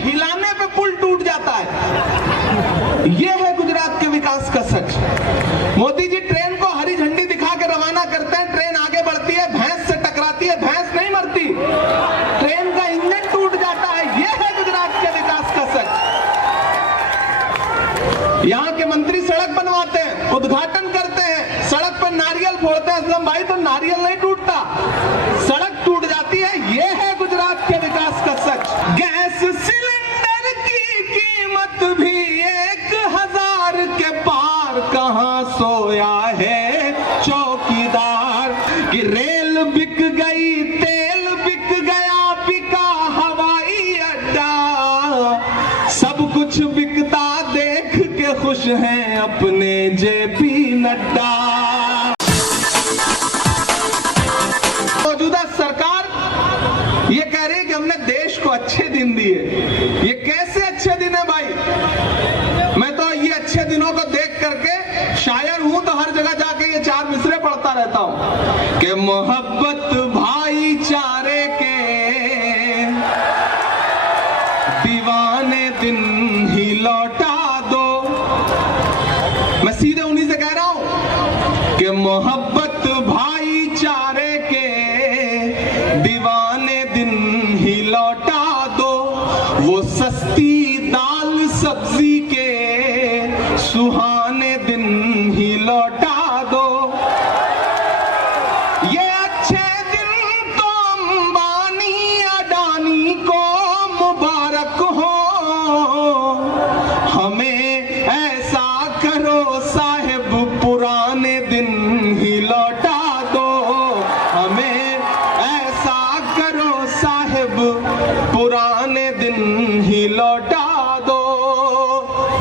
हिलाने पे पुल टूट जाता है। यह है गुजरात के विकास का सच। मोदी जी ट्रेन को हरी झंडी दिखा के रवाना करते हैं, ट्रेन आगे बढ़ती है, भैंस से टकराती है, भैंस नहीं मरती, ट्रेन का इंजन टूट जाता है। यह है गुजरात के विकास का सच। यहाँ के मंत्री सड़क बनवाते हैं, उद्घाटन करते हैं, सड़क पर नारियल फोड़ते हैं, असलम भाई तो नारियल नहीं टूटता, सड़क टूट जाती है। यह है गुजरात के विकास का सच। गैस सिलेंडर की कीमत भी 1000 के पार, कहां सोया है चौकीदार। कि रेल बिक गई, तेल बिक गया, बिका हवाई अड्डा, सब कुछ बिकता देख के खुश हैं अपने जेपी नड्डा। मौजूदा सरकार ये कह रही है कि हमने देश को अच्छे दिन दिए। ये कैसे अच्छे दिन है भाई? मैं तो ये अच्छे दिनों को देख करके शायर हूं, तो हर जगह जाके ये 4 मिसरे पढ़ता रहता हूं कि मोहब्बत भाईचारे के दीवाने दिन ही लौटा दो। मैं सीधे उन्हीं से कह रहा हूं कि मोहब्बत भाईचारे के दीवाने दिन ही लौटा दो। वो सस्ती दाल सब्जी के सुहाने दिन ही लौटा दो। ये अच्छे दिन तो अंबानी अडानी को मुबारक हो, हमें ऐसा करो साहिब पुराने दिन ही लौटा दो। हमें ऐसा करो साहिब पुराने दिन ही लौटा दो।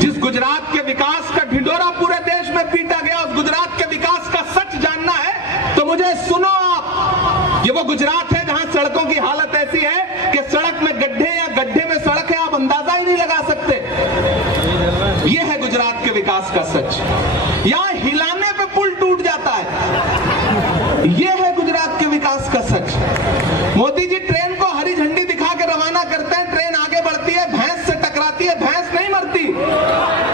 जिस गुजरात के विकास का ढिंढोरा पूरे देश में पीटा गया, उस गुजरात के विकास का सच जानना है तो मुझे सुनो आप। ये वो गुजरात है जहां सड़कों की हालत ऐसी है कि सड़क में गड्ढे या गड्ढे में सड़क है, आप अंदाजा ही नहीं लगा सकते। यह है गुजरात के विकास का सच। यहां हिलाने पे पुल टूट जाता है। यह है गुजरात के विकास का सच। मोदी जी ट्रेन को हरी झंडी दिखा के रवाना करते हैं, ट्रेन आगे बढ़ती है, भैंस से टकराती है, भैंस नहीं मरती,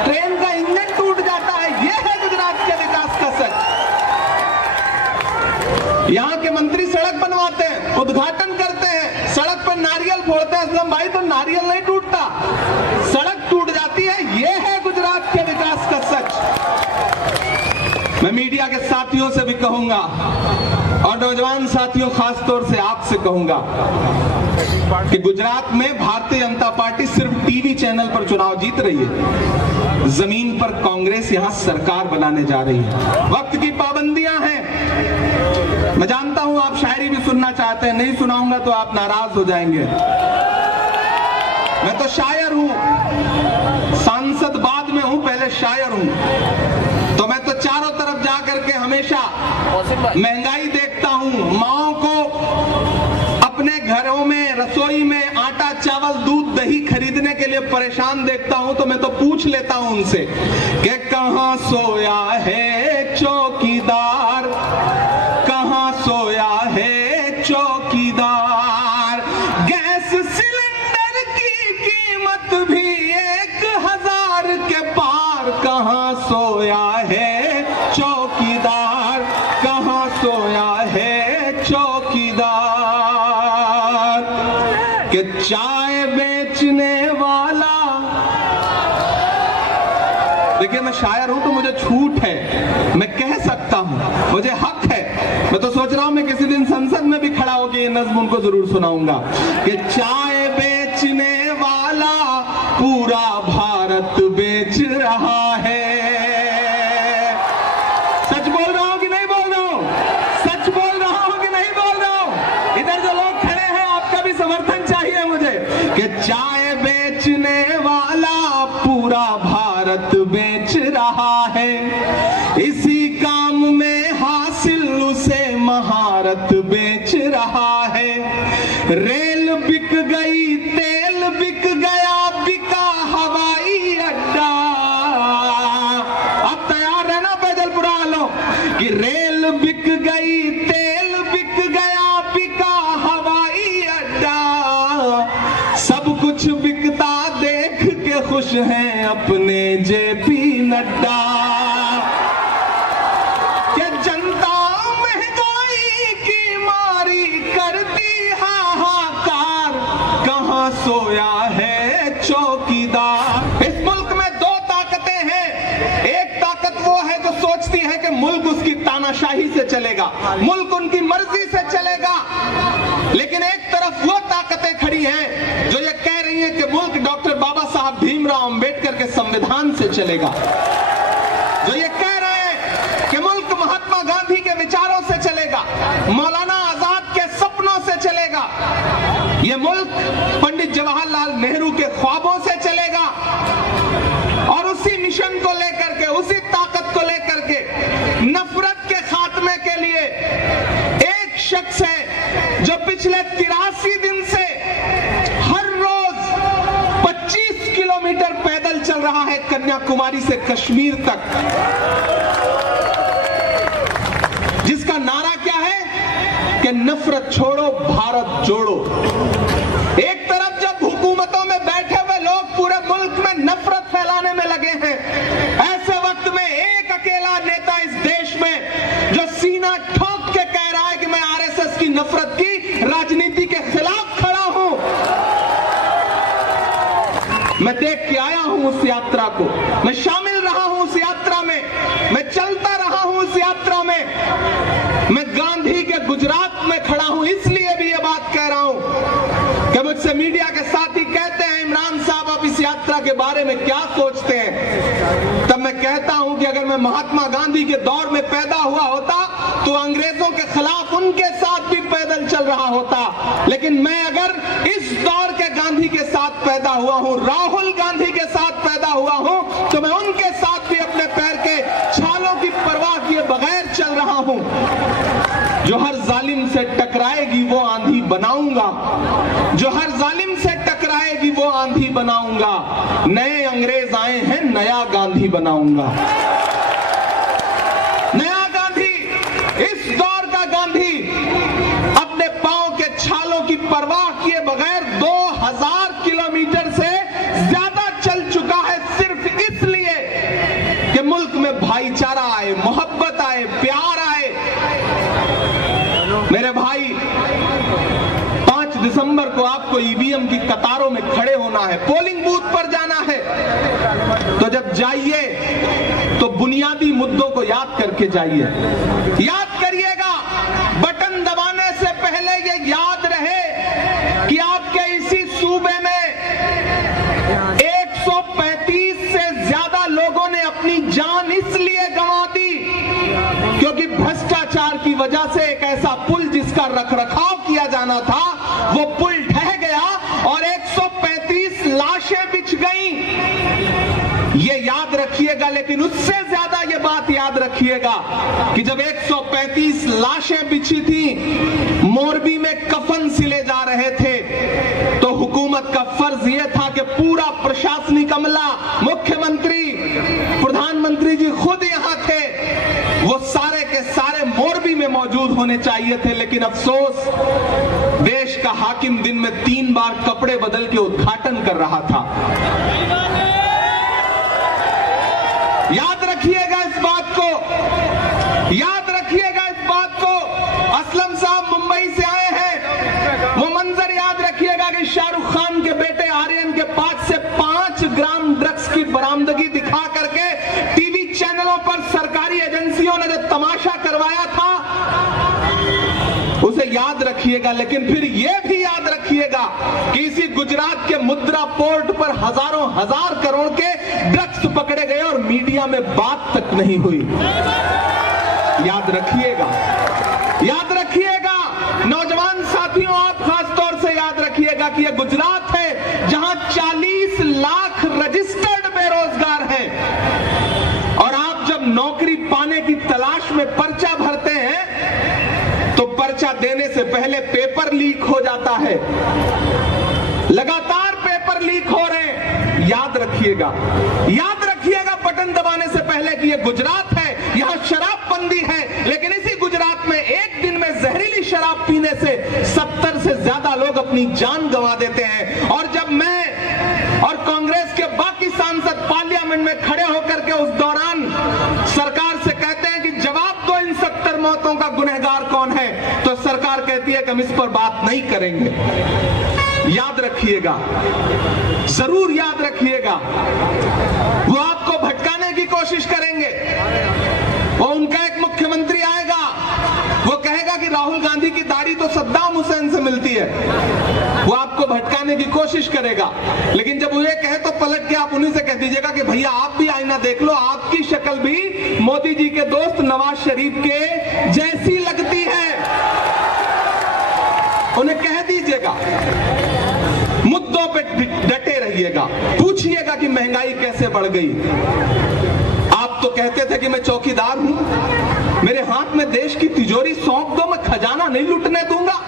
ट्रेन का इंजन टूट जाता है। यह है गुजरात के विकास का सच। यहाँ के मंत्री सड़क बनवाते हैं, उद्घाटन करते हैं, सड़क पर नारियल फोड़ते हैं, असलम भाई तो नारियल नहीं टूटता, सड़क टूट जाती है। यह है गुजरात के विकास का सच। मैं मीडिया के साथियों से भी कहूंगा और नौजवान साथियों खास तौर से आपसे कहूंगा कि गुजरात में भारतीय जनता पार्टी सिर्फ टीवी चैनल पर चुनाव जीत रही है, जमीन पर कांग्रेस यहां सरकार बनाने जा रही है। वक्त की पाबंदियां हैं। मैं जानता हूं आप शायरी भी सुनना चाहते हैं, नहीं सुनाऊंगा तो आप नाराज हो जाएंगे। मैं तो शायर हूं, सांसद बाद में हूं, पहले शायर हूं। तो मैं तो चारों तरफ जा करके हमेशा महंगाई देखता हूं, माओं को अपने घरों में रसोई में आटा चावल दूध दही खरीदने के लिए परेशान देखता हूं, तो मैं तो पूछ लेता हूं उनसे कि कहां सोया है चौकीदार, कहां सोया है चौकीदार। गैस सिलेंडर की कीमत भी 1000 के पार, कहां सोया है चौकीदार, कहां सोया है चौकीदार। कि चाय बेचने वाला, देखिए मैं शायर हूं तो मुझे छूट है, मैं कह सकता हूं, मुझे हक है। मैं तो सोच रहा हूं मैं किसी दिन संसद में भी खड़ा होकर ये नज्म उनको जरूर सुनाऊंगा कि चाय बेचने वाला पूरा भारत बेच रहा है। सच बोल रहा हूं कि नहीं बोल रहा हूं? सच बोल रहा हूं कि नहीं बोल रहा हूं? इधर जो लोग खड़े हैं आपका भी समर्थन चाहिए मुझे कि चाय बेचने वाला पूरा भारत बेच रहा है। इसी काम में हासिल उसे महारत बेच रहा है। रेल बिक गई, तेल बिक गया, बिका हवाई अड्डा। अब तैयार रहना पैदलपुरा वालों कि रेल बिक गई, तेल बिक गया, बिका हवाई अड्डा, सब कुछ बिकता के खुश हैं अपने जेपी नड्डा। कि जनता महंगाई की मारी करती हाहाकार, कहां सोया है चौकीदार। इस मुल्क में दो ताकतें हैं। एक ताकत वो है जो सोचती है कि मुल्क उसकी तानाशाही से चलेगा, मुल्क उनकी मर्जी से चलेगा। लेकिन एक तरफ वो ताकतें खड़ी हैं जो ये कह रही हैं कि मुल्क डॉक्टर बाबा साहब भीमराव अंबेडकर के संविधान से चलेगा, जो ये कह रहे हैं कि मुल्क महात्मा गांधी के विचारों से चलेगा, मौलाना आजाद के सपनों से चलेगा, ये मुल्क पंडित जवाहरलाल नेहरू के ख्वाबों से चलेगा। और उसी मिशन को लेकर के, उसी ताकत को लेकर के, नफरत के खात्मे के लिए एक शख्स है जो पिछले 83 दिन से हर रोज 25 किलोमीटर पैदल चल रहा है कन्याकुमारी से कश्मीर तक, जिसका नारा क्या है कि नफरत छोड़ो भारत जोड़ो। एक तरफ जब हुकूमतों में बैठे हुए लोग पूरे मुल्क में नफरत फैलाने में लगे हैं, ऐसे वक्त में एक अकेला नेता इस देश में जो सीना ठोक के कह रहा है कि मैं आरएसएस की नफरत की राजनीति के खिलाफ खड़ा हूं। मैं देख के आया हूं उस यात्रा को, मैं शामिल रहा हूं उस यात्रा में, मैं चलता रहा हूं उस यात्रा में, मैं गांधी के गुजरात में खड़ा हूं। इसलिए भी ये बात कह रहा हूं कि मुझसे मीडिया के साथी कहते हैं इमरान साहब आप इस यात्रा के बारे में क्या सोचते हैं, तब मैं कहता हूं कि अगर मैं महात्मा गांधी के दौर में पैदा हुआ होता तो अंग्रेजों के खिलाफ उनके साथ भी पैदल चल रहा होता। लेकिन मैं अगर इस दौर के गांधी के साथ पैदा हुआ हूं, राहुल गांधी के साथ पैदा हुआ हूं, तो मैं उनके साथ भी अपने पैर के छालों की परवाह किए बगैर चल रहा हूं। जो हर जालिम से टकराएगी वो आंधी बनाऊंगा, जो हर जालिम से टकराएगी वो आंधी बनाऊंगा। नए अंग्रेज आए हैं, नया गांधी बनाऊंगा। नया गांधी, इस दौर का गांधी अपने पांव के छालों की परवाह किए बगैर 2000 किलोमीटर से ज्यादा चल चुका है, सिर्फ इसलिए कि मुल्क में भाईचारा आए, मोहब्बत आए, प्यार आए। मेरे भाई, 5 दिसंबर को आपको ईवीएम की कतारों में खड़े होना है, पोलिंग बूथ पर जाना है। तो जब जाइए तो बुनियादी मुद्दों को याद करके जाइए। याद करिएगा, बटन दबाने से पहले ये याद रहे कि आपके इसी सूबे में 135 से ज्यादा लोगों ने अपनी जान इसलिए गंवा दी क्योंकि भ्रष्टाचार की वजह से एक ऐसा पुल जिसका रखरखाव किया जाना था वो पुल ढह गया और 135 लाशें बिछ गईं। ये याद रखिएगा, लेकिन उससे ज्यादा ये बात याद रखिएगा कि जब 135 लाशें बिछी थी, मोरबी में कफन सिले जा रहे थे, तो हुकूमत का फर्ज यह था कि पूरा प्रशासनिक अमला, मुख्यमंत्री, प्रधानमंत्री जी खुद यहां थे, वो सारे के सारे मोरबी में मौजूद होने चाहिए थे। लेकिन अफसोस, देश का हाकिम दिन में 3 बार कपड़े बदल के उद्घाटन कर रहा था। याद रखिएगा इस बात को, याद रखिएगा इस बात को। असलम साहब मुंबई से आए हैं, वो मंजर याद रखिएगा कि शाहरुख खान के बेटे आर्यन के पास से 5 ग्राम ड्रग्स की बरामदगी दिखा करके टीवी चैनलों पर सरकारी एजेंसियों ने जो तमाशा करवाया था उसे याद रखिएगा। लेकिन फिर यह भी याद रखिएगा कि इसी गुजरात के मुद्रा पोर्ट पर हजारों हजार करोड़ के ड्रग्स पकड़े गए और मीडिया में बात तक नहीं हुई। याद रखिएगा, याद रखिएगा। नौजवान साथियों, आप खास तौर से याद रखिएगा कि यह गुजरात है जहां 40 लाख रजिस्टर्ड बेरोजगार हैं, और आप जब नौकरी पाने की तलाश में पर्चा भरते हैं तो पर्चा देने से पहले पेपर लीक हो जाता है, लगातार पेपर लीक हो रहे हैं। याद रखिएगा, याद रखिएगा बटन दबाने से पहले कि यह गुजरात है, यहां शराबबंदी है, लेकिन इसी गुजरात में एक दिन में जहरीली शराब पीने से 70 से ज्यादा लोग अपनी जान गंवा देते हैं। और जब मैं और कांग्रेस के बाकी कहती है कि हम इस पर बात नहीं करेंगे। याद रखिएगा, जरूर याद रखिएगा, वो आपको भटकाने की कोशिश करेंगे। वो उनका एक मुख्यमंत्री आएगा, वो कहेगा कि राहुल गांधी की दाढ़ी तो सद्दाम हुसैन से मिलती है। वो आपको भटकाने की कोशिश करेगा, लेकिन जब वो ये कहे तो पलट के आप उन्हीं से कह दीजिएगा कि भैया आप भी आईना देख लो, आपकी शक्ल भी मोदी जी के दोस्त नवाज शरीफ के जैसी लगती है। उन्हें कह दीजिएगा, मुद्दों पे डटे रहिएगा, पूछिएगा कि महंगाई कैसे बढ़ गई। आप तो कहते थे कि मैं चौकीदार हूं, मेरे हाथ में देश की तिजोरी सौंप दो, मैं खजाना नहीं लूटने दूंगा।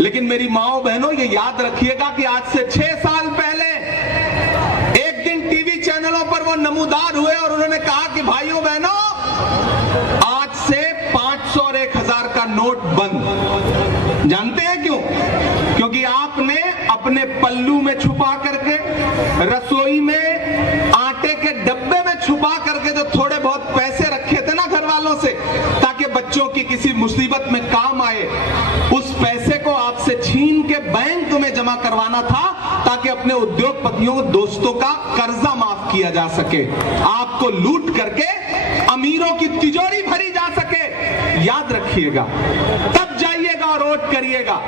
लेकिन मेरी माओ बहनों, ये याद रखिएगा कि आज से 6 साल पहले एक दिन टीवी चैनलों पर वो नमूदार हुए और उन्होंने कहा कि भाइयों बहनों, आज से 500 और 1000 का नोट बंद। जानते हैं क्यों? क्योंकि आपने अपने पल्लू में छुपा करके, रसोई में आटे के डब्बे में छुपा करके जो थोड़े बहुत पैसे रखे थे ना घर वालों से, ताकि बच्चों की किसी मुसीबत में काम आए, उस पैसे को आपसे छीन के बैंक में जमा करवाना था, ताकि अपने उद्योगपतियों दोस्तों का कर्जा माफ किया जा सके, आपको लूट करके अमीरों की तिजोरी भरी जा सके। याद रखिएगा, तब जाइएगा और वोट करिएगा।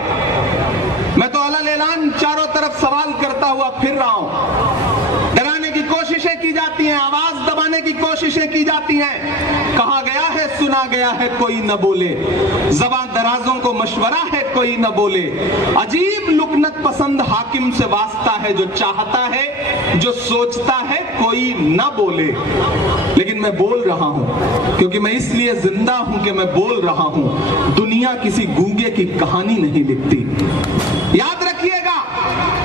मैं तो अलग ऐलान चारों तरफ सवाल करता हुआ फिर रहा हूं। डराने की कोशिशें की जाती हैं, आवाज दबाने की कोशिशें की जाती हैं। कहा गया है, सुना गया है, कोई न बोले, ज़बां दराजों को मशवरा है, कोई न बोले। अजीब लुकनत पसंद हाकिम से वास्ता है, जो चाहता है, जो सोचता है, कोई न बोले। लेकिन मैं बोल रहा हूं, क्योंकि मैं इसलिए जिंदा हूं कि मैं बोल रहा हूं। दुनिया किसी गूंगे की कहानी नहीं लिखती। याद रखिएगा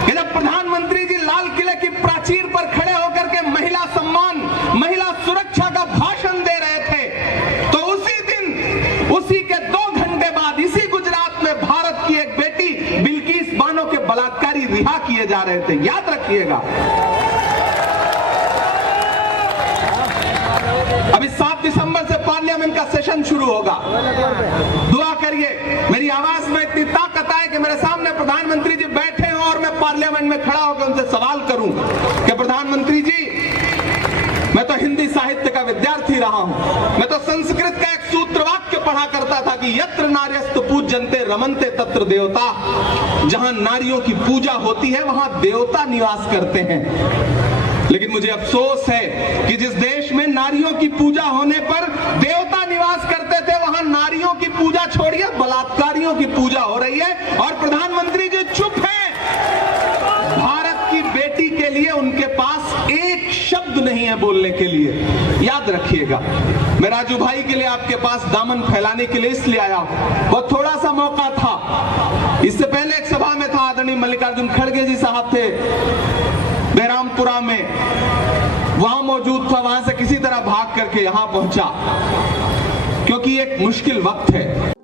कि जब प्रधानमंत्री जी लाल किले की प्राचीर पर खड़े होकर के महिला सम्मान, महिला सुरक्षा का भाषण दे रहे थे, तो उसी दिन, उसी के 2 घंटे बाद, इसी गुजरात में भारत की एक बेटी बिल्किस बानो के बलात्कारी रिहा किए जा रहे थे। याद रखिएगा। अभी 7 दिसंबर से पार्लियामेंट का सेशन शुरू होगा। दुआ करिए, मेरी आवाज में इतनी ताकत आए कि मेरे सामने प्रधानमंत्री जी बैठे हों और मैं पार्लियामेंट में खड़ा होकर उनसे सवाल करूं कि प्रधानमंत्री जी, मैं तो हिंदी साहित्य का विद्यार्थी रहा हूं, मैं तो संस्कृत का एक सूत्र वाक्य पढ़ा करता था कि यत्र नार्यस्तु पूज्यन्ते रमन्ते तत्र देवता। जहां नारियों की पूजा होती है, वहां देवता निवास करते हैं। लेकिन मुझे अफसोस है कि जिस देश में नारियों की पूजा होने पर देवता निवास करते थे, वहां नारियों की पूजा छोड़िए, बलात्कारियों की पूजा हो रही है और प्रधानमंत्री जी चुप हैं। भारत की बेटी के लिए उनके पास एक शब्द नहीं है बोलने के लिए। याद रखिएगा, मैं राजू भाई के लिए आपके पास दामन फैलाने के लिए इसलिए आया हूं। बहुत थोड़ा सा मौका था। इससे पहले एक सभा में था, आदरणीय मल्लिकार्जुन खड़गे जी साहब थे बेरामपुरा में, वहां मौजूद था, वहां से किसी तरह भाग करके यहां पहुंचा, क्योंकि एक मुश्किल वक्त है।